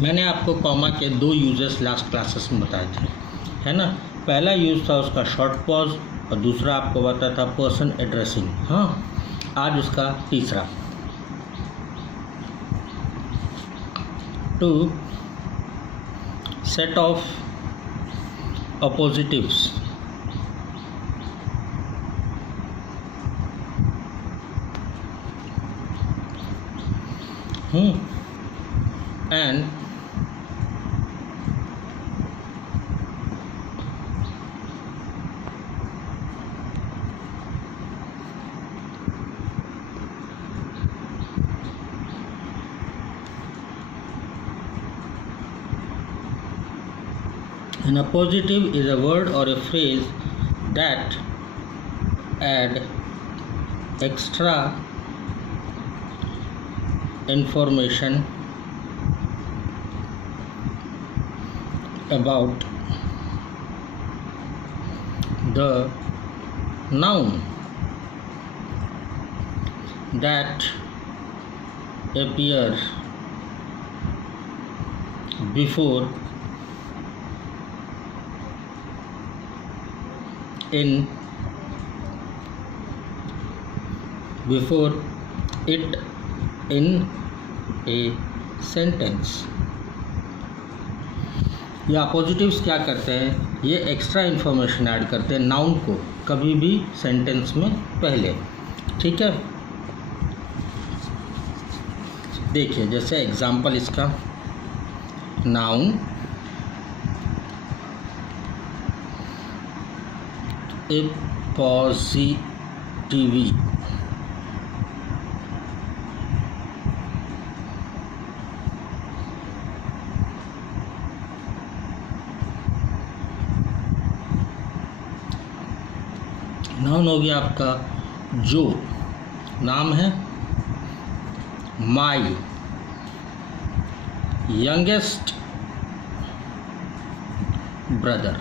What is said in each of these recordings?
मैंने आपको कॉमा के 2 यूजेस लास्ट क्लासेस में बताए थे, है ना। पहला यूज़ था उसका शॉर्ट पॉज और दूसरा आपको बताया था पर्सन एड्रेसिंग। हाँ, आज उसका तीसरा, two set of appositives and an appositive is a word or a phrase that add extra information about the noun that appear before it in a sentence। ये अपोजिटिव्स क्या करते हैं, ये एक्स्ट्रा इन्फॉर्मेशन ऐड करते हैं नाउन को कभी भी सेंटेंस में पहले। ठीक है, देखिए जैसे एग्जांपल इसका, नाउन ए पॉजिटिवी, नाउन हो गया आपका जो, नाम है माई यंगेस्ट ब्रदर,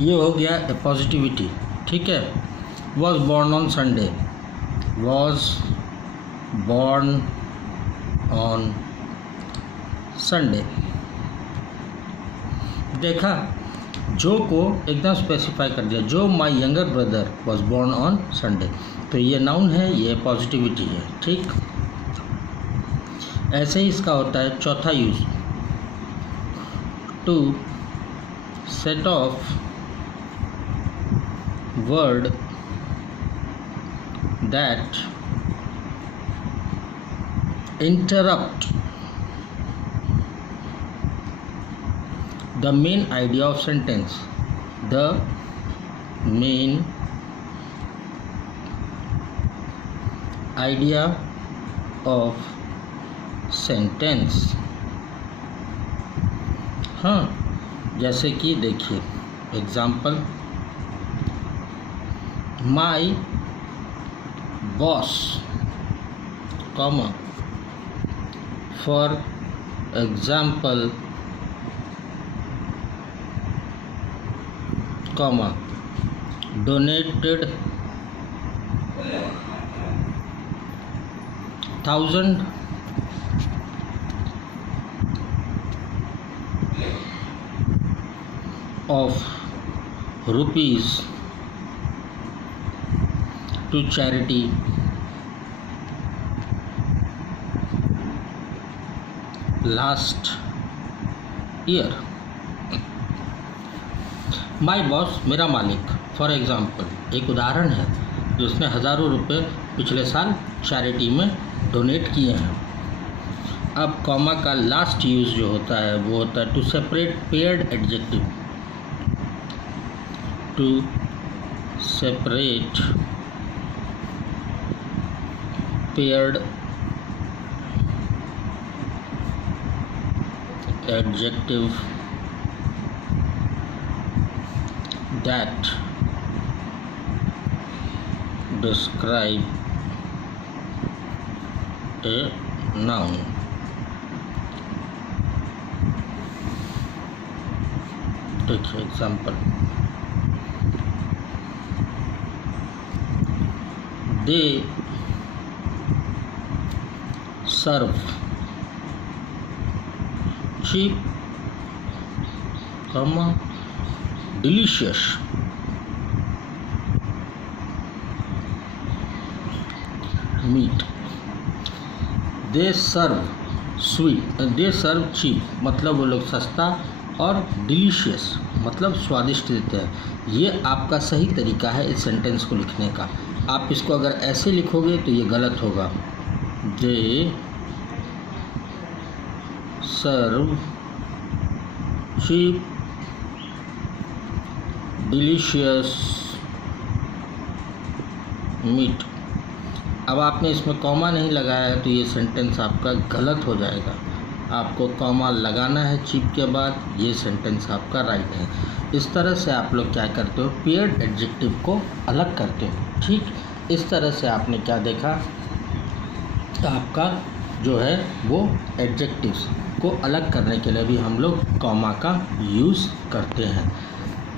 ये हो गया ए पॉजिटिविटी। ठीक है, was born on Sunday, was born on Sunday. देखा, जो को एकदम स्पेसिफाई कर दिया, जो my younger brother was born on Sunday, तो ये नाउन है, ये पॉजिटिविटी है। ठीक, ऐसे ही इसका होता है चौथा use, to set off word that interrupt the main idea of sentence, the main idea of sentence। हाँ, जैसे कि देखिए example, my boss comma, for example comma, donated 1,000 of rupees to charity last year। My boss मेरा मालिक, for example एक उदाहरण है जो उसने हज़ारों रुपए पिछले साल चैरिटी में डोनेट किए हैं। अब कॉमा का लास्ट यूज़ जो होता है वो होता है to separate paired adjective, to separate paired adjective that describe a noun। देखिए example, they serve cheap, delicious meat. They serve sweet, they serve cheap मतलब वो लोग सस्ता और डिलीशियस मतलब स्वादिष्ट देते हैं। ये आपका सही तरीका है इस सेंटेंस को लिखने का। आप इसको अगर ऐसे लिखोगे तो ये गलत होगा। दे सर्व cheap, delicious meat। अब आपने इसमें कॉमा नहीं लगाया है तो ये सेंटेंस आपका गलत हो जाएगा। आपको कॉमा लगाना है चीप के बाद, ये सेंटेंस आपका राइट है। इस तरह से आप लोग क्या करते हो, पेयर्ड एडजेक्टिव को अलग करते हो। ठीक, इस तरह से आपने क्या देखा, आपका जो है वो एडजेक्टिव्स को अलग करने के लिए भी हम लोग कॉमा का यूज़ करते हैं।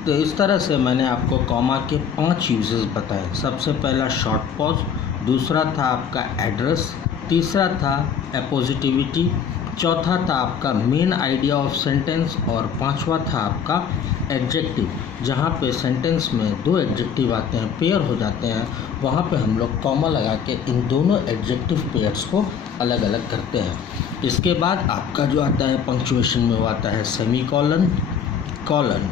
तो इस तरह से मैंने आपको कॉमा के 5 यूजेस बताए। सबसे पहला शॉर्ट पॉज, दूसरा था आपका एड्रेस, तीसरा था एपोजिटिविटी, चौथा था आपका मेन आइडिया ऑफ सेंटेंस और पांचवा था आपका एडजेक्टिव। जहाँ पे सेंटेंस में 2 एडजेक्टिव आते हैं, पेयर हो जाते हैं, वहाँ पे हम लोग कॉमा लगा के इन दोनों एडजेक्टिव पेयर्स को अलग अलग करते हैं। इसके बाद आपका जो आता है पंक्चुएशन में, वो आता है semi colon, colon,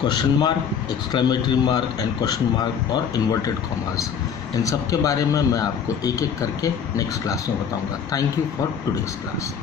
question mark, exclamatory mark and question mark और इन्वर्टेड कॉमास। इन सब के बारे में मैं आपको एक एक करके नेक्स्ट क्लास में बताऊंगा। Thank you for today's class.